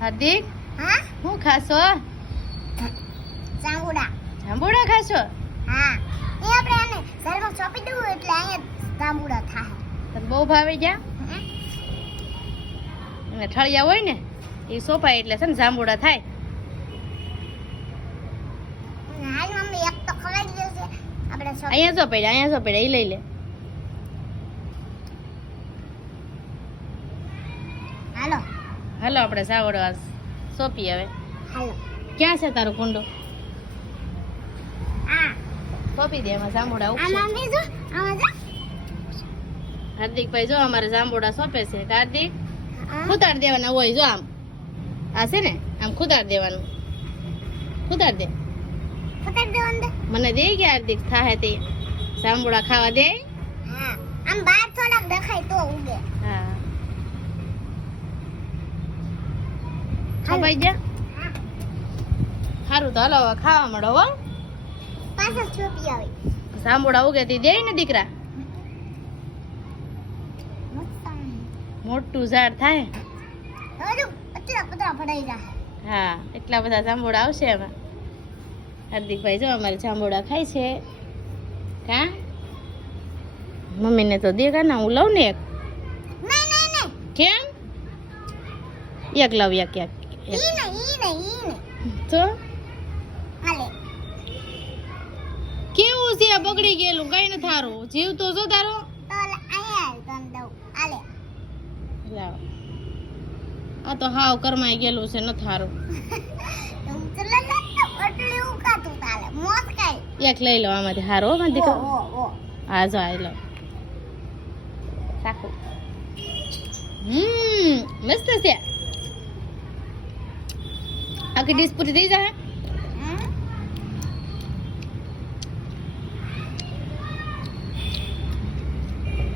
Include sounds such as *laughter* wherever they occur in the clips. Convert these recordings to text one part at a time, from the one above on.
હાર્દિક? હા? શું ખાશો? જાંબુડા જાંબુડા ખાશો? હા. એ આપણે આને સરમાં ચોપી દઉં એટલે અહીંયા જાંબુડા થાય. તને બહુ ભાવે ગયા? અને ઠળિયા હોય ને એ સોપાય એટલે છે ને જાંબુડા થાય. હાલ મમ્મી એક તો ખવાઈ ગયો છે. આપણે અહીંયા જો પડ્યા અહીંયા જો પડ્યા એ લઈ લે હાલો હાલો આપણે સાવડવા સોંપી હવે. હાલો. ક્યાં છે તારો કુંડો? સોંપી દે એમાં જો હાર્દિકભાઈ જો અમારે સાંભળા સોંપે છે. હાર્દિક ખુદાડ દેવાના હોય જો આમ. આ છે ને આમ ખુદાડ દેવાનું. ખુદાડ દે. મને દે ગયા હાર્દિક થાય તે. સાંભોડા ખાવા દે હા આમ બહાર થોડાક દેખાય તો ઉગે હા ખવાઈ હા સારું તો હાલો ખાવા મળો હો. પાછળ છોપી આવી. સાંભળા ઉગે તી દે ને દીકરા. મોટું ઝાડ થાય. હા એટલા બધા જાંબુડા આવશે એમાં હાર્દિકભાઈ જો અમારે જાંબુડા ખાય છે. કા? મમ્મીને તો દે કાના હું લઉં ને એક? કેમ? એક લઉં એક એક. તો? કેવું છે બગડી ગયેલું? કઈ નથી થારું જીવ તો જો તારો. તો ઓલા તન દઉં. હાલે. લાવ આ તો હાવ કરમાઈ ગયેલું છે ન થારું એક લઈ લો આમાંથી હારો આમાંથી હા જો આ લો. રાખો હમ મસ્ત છે આખી ડીશ પૂરી થઈ જાય હમ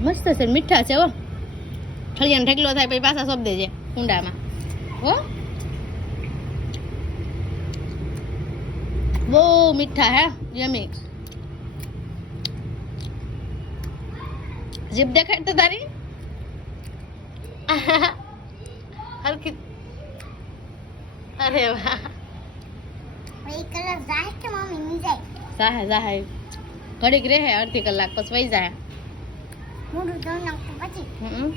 મસ્ત છે મીઠા છે હો ઠળિયાનો ઢેકલો થાય, પછી પાછા સોપ દેજે કુંડામાં હો? બહુ મીઠા હે, યમી. જીભ દેખાડ તો તારી? *laughs* હરખી અરે વાહ. કલર જાય કે મમ્મી ની જાય? સાહે સાહે ઘડીક રહે અડધી કલાક પછી વહી જાય. મોઢું ધોઈ નાખતું પછી. હમ.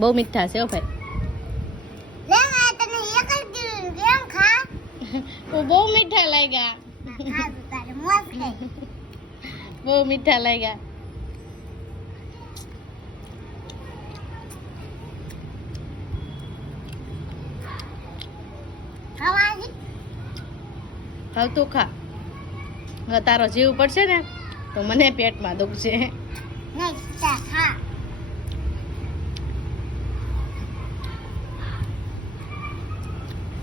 બહુ મીઠા છે ભાઈ. લે આ તને એક જ દીધું કેમ ખા? ઓ બહુ મીઠા લાગ્યા. બહુ મીઠા લાગ્યા. ભાવતું ખા. તારો જીવ પડશે ને તો મને પેટમાં દુખશે. *laughs*